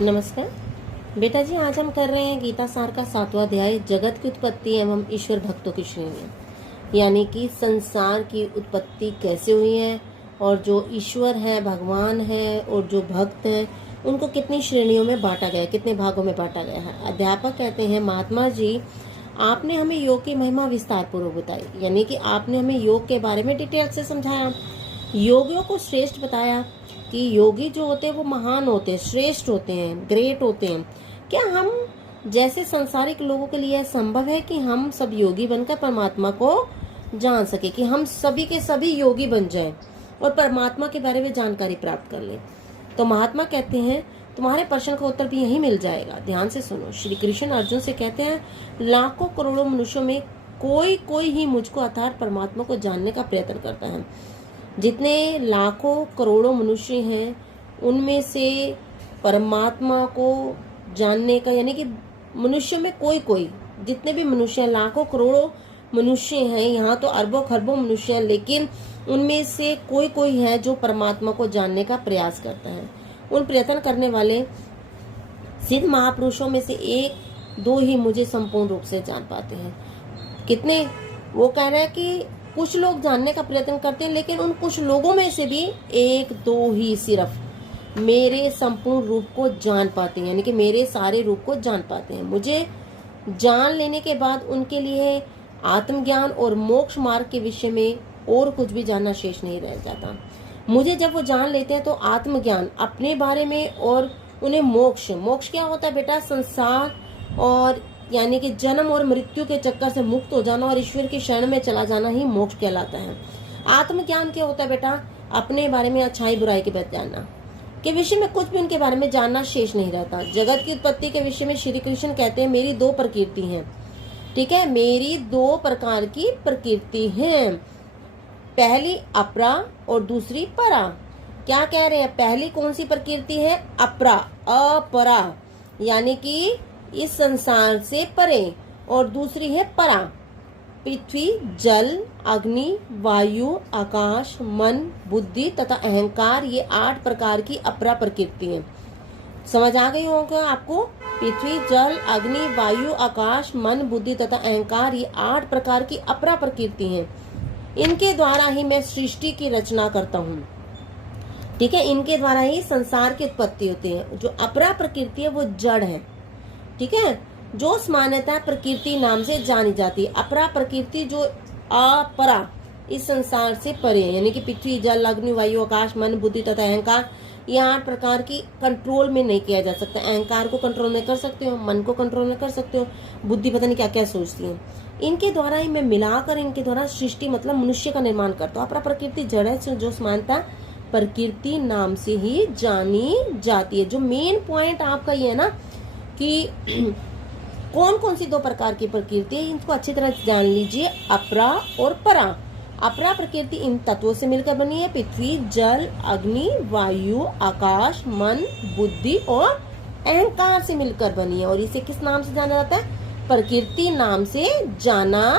नमस्कार बेटा जी, आज हम कर रहे हैं गीता सार का 7वां अध्याय, जगत की उत्पत्ति एवं ईश्वर भक्तों की श्रेणियां। यानी कि संसार की उत्पत्ति कैसे हुई है और जो ईश्वर है, भगवान है और जो भक्त हैं उनको कितनी श्रेणियों में बांटा गया है, कितने भागों में बांटा गया है। अध्यापक कहते हैं, महात्मा जी आपने हमें योग की महिमा विस्तार पूर्वक बताई। यानी कि आपने हमें योग के बारे में डिटेल से समझाया, योगियों को श्रेष्ठ बताया कि योगी जो होते हैं वो महान होते हैं, श्रेष्ठ होते हैं, ग्रेट होते हैं। क्या हम जैसे सांसारिक लोगों के लिए संभव है कि हम सब योगी बनकर परमात्मा को जान सके, कि हम सभी के सभी योगी बन जाएं और परमात्मा के बारे में जानकारी प्राप्त कर लें? तो महात्मा कहते हैं, तुम्हारे प्रश्न का उत्तर भी यही मिल जाएगा। ध्यान से सुनो। श्री कृष्ण अर्जुन से कहते हैं, लाखों करोड़ों मनुष्यों में कोई ही मुझको अर्थात परमात्मा को जानने का प्रयत्न करता है। जितने लाखों करोड़ों मनुष्य हैं उनमें से परमात्मा को जानने का, यानी कि मनुष्य में कोई जितने भी मनुष्य हैं, लाखों करोड़ों मनुष्य हैं, यहाँ तो अरबों खरबों मनुष्य हैं, लेकिन उनमें से कोई है जो परमात्मा को जानने का प्रयास करता है। उन प्रयत्न करने वाले सिद्ध महापुरुषों में से एक दो ही मुझे संपूर्ण रूप से जान पाते हैं। कितने? वो कह रहे हैं कि कुछ लोग जानने का प्रयत्न करते हैं, लेकिन उन कुछ लोगों में से भी एक दो ही सिर्फ मेरे संपूर्ण रूप को जान पाते हैं, यानी कि मेरे सारे रूप को जान पाते हैं। मुझे जान लेने के बाद उनके लिए आत्मज्ञान और मोक्ष मार्ग के विषय में और कुछ भी जानना शेष नहीं रह जाता। मुझे जब वो जान लेते हैं तो आत्मज्ञान अपने बारे में और उन्हें मोक्ष क्या होता है बेटा? संसार और यानी कि जन्म और मृत्यु के चक्कर से मुक्त हो जाना और ईश्वर की शरण में चला जाना ही मोक्ष कहलाता है। आत्मज्ञान क्या होता है बेटा? अपने बारे में अच्छाई बुराई के बारे जानना के विषय में कुछ भी उनके बारे में जानना शेष नहीं रहता। जगत की उत्पत्ति के विषय में श्री कृष्ण कहते हैं, मेरी दो प्रकृति हैं। ठीक है, मेरी दो प्रकार की प्रकृति हैं, पहली अपरा और दूसरी परा। क्या कह रहे हैं? पहली कौन सी प्रकृति है? अपरा, अपरा, यानी कि इस संसार से परे, और दूसरी है परा। पृथ्वी, जल, अग्नि, वायु, आकाश, मन, बुद्धि तथा अहंकार, ये 8 प्रकार की अपरा प्रकृति है। समझ आ गई होगा आपको? पृथ्वी, जल, अग्नि, वायु, आकाश, मन, बुद्धि तथा अहंकार, ये 8 प्रकार की अपरा प्रकृति है। इनके द्वारा ही मैं सृष्टि की रचना करता हूँ। ठीक है, इनके द्वारा ही संसार की उत्पत्ति होती है। जो अपरा प्रकृति है वो जड़ है। ठीक है, जो सामान्यतः प्रकृति नाम से जानी जाती है। अपरा प्रकृति जो अपरा, इस संसार से परे, यानी कि पृथ्वी, जल, अग्नि, वायु, आकाश, मन, बुद्धि तथा अहंकार, ये 8 प्रकार की कंट्रोल में नहीं किया जा सकता। अहंकार को कंट्रोल में कर सकते हो, मन को कंट्रोल में कर सकते हो, बुद्धि पता नहीं क्या क्या सोचती है। इनके द्वारा ही मैं मिलाकर इनके द्वारा सृष्टि मतलब मनुष्य का निर्माण करता हूँ। अपरा प्रकृति जड़ है जो समानता प्रकृति नाम से ही जानी जाती है। जो मेन पॉइंट आपका ये है ना कि कौन सी दो प्रकार की प्रकृति है, इनको अच्छी तरह जान लीजिए। अपरा और परा। अपरा प्रकृति इन तत्वों से मिलकर बनी है, पृथ्वी, जल, अग्नि, वायु, आकाश, मन, बुद्धि और अहंकार से मिलकर बनी है। और इसे किस नाम से जाना जाता है? प्रकृति नाम से जाना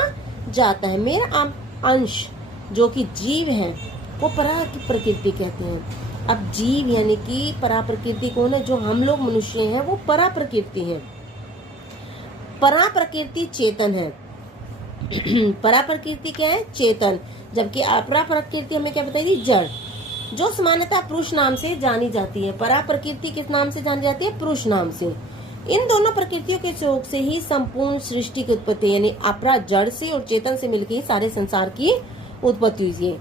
जाता है। मेरा अंश जो कि जीव है वो परा की प्रकृति कहते हैं। अब जीव यानी कि परा प्रकृति कौन है? जो हम लोग मनुष्य हैं वो परा प्रकृति है। परा प्रकृति चेतन है। परा प्रकृति क्या है? चेतन। जबकि अपरा प्रकृति हमें क्या बताई थी? जड़, जो सामान्यतः पुरुष नाम से जानी जाती है। परा प्रकृति किस नाम से जानी जाती है? पुरुष नाम से। इन दोनों प्रकृतियों के सहयोग से ही संपूर्ण सृष्टि की उत्पत्ति, यानी अपरा जड़ से और चेतन से मिलकर ही सारे संसार की उत्पत्ति हुई है।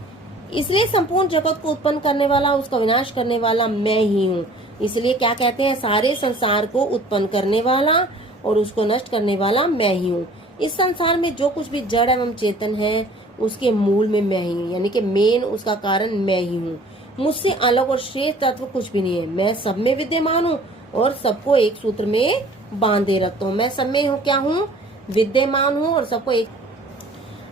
इसलिए संपूर्ण जगत को उत्पन्न करने वाला, उसका विनाश करने वाला मैं ही हूँ। इसलिए क्या कहते हैं? सारे संसार को उत्पन्न करने वाला और उसको नष्ट करने वाला मैं ही हूँ। इस संसार में जो कुछ भी जड़ एवं चेतन है उसके मूल में मैं ही हूँ, यानी कि मेन उसका कारण मैं ही हूँ। मुझसे अलग और श्रेष्ठ तत्व कुछ भी नहीं है। मैं सब में विद्यमान हूँ और सबको एक सूत्र में बांधे रखता हूँ। मैं सब में हूँ, क्या हूँ? विद्यमान हूँ और सबको एक।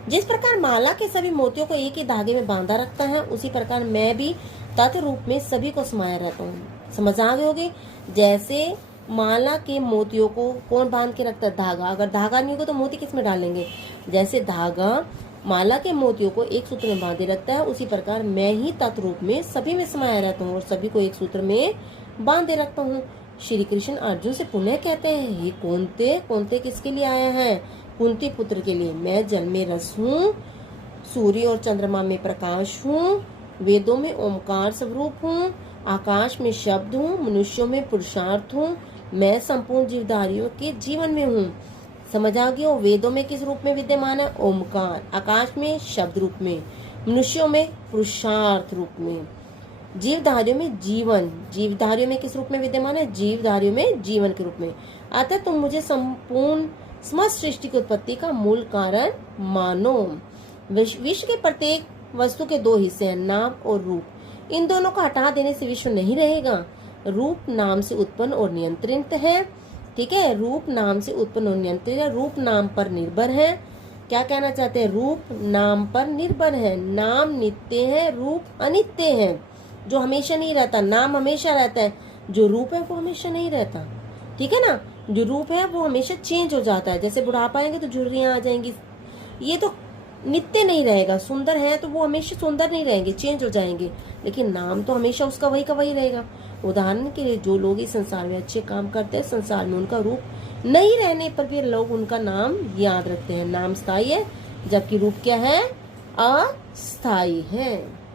जिस प्रकार माला के सभी मोतियों को एक ही धागे में बांधा रखता है, उसी प्रकार मैं भी तत्व रूप में सभी को समाया रहता हूँ। समझ आ गए होगे? जैसे माला के मोतियों को कौन बांध के रखता है? धागा। अगर धागा नहीं होगा तो मोती किस में डालेंगे? जैसे धागा माला के मोतियों को एक सूत्र में बांधे रखता है, उसी प्रकार मैं ही तत्व रूप में सभी में समाया रहता हूँ और सभी को एक सूत्र में बांधे रखता हूँ। श्री कृष्ण अर्जुन से पुनः कहते हैं, ये कौनते किसके लिए आया है? कुंती पुत्र के लिए। मैं जल में रस हूँ, सूर्य और चंद्रमा में प्रकाश हूँ, वेदों में ओमकार स्वरूप हूँ, आकाश में शब्द हूँ, मनुष्यों में पुरुषार्थ हूँ, मैं संपूर्ण जीवधारियों के जीवन में हूँ। समझ आ गया? वेदों में किस रूप में विद्यमान है? ओमकार। आकाश में शब्द रूप में, मनुष्यों में पुरुषार्थ रूप में, जीवधारियों में जीवन। जीवधारियों में किस रूप में विद्यमान है? जीवधारियों में जीवन के रूप में। अतः तुम मुझे संपूर्ण समस्त सृष्टि की उत्पत्ति का मूल कारण मानो। विश्व के प्रत्येक वस्तु के दो हिस्से हैं, नाम और रूप। इन दोनों को हटा देने से विश्व नहीं रहेगा। रूप नाम से उत्पन्न और नियंत्रित है। ठीक है, रूप नाम से उत्पन्न और नियंत्रित है, रूप नाम पर निर्भर है। क्या कहना चाहते हैं? रूप नाम पर निर्भर है। नाम नित्य है, रूप अनित्य है। जो हमेशा नहीं रहता, नाम हमेशा रहता है, जो रूप है वो हमेशा नहीं रहता। ठीक है ना? जो रूप है वो हमेशा चेंज हो जाता है, जैसे बुढ़ापा आएंगे तो झुर्रियां आ जाएंगी, ये तो नित्य नहीं रहेगा। सुंदर है तो वो हमेशा सुंदर नहीं रहेंगे, चेंज हो जाएंगे, लेकिन नाम तो हमेशा उसका वही का वही रहेगा। उदाहरण के लिए जो लोग इस संसार में अच्छे काम करते हैं, संसार में उनका रूप नहीं रहने पर भी लोग उनका नाम याद रखते हैं। नाम स्थायी है, जबकि रूप क्या है? अस्थायी है।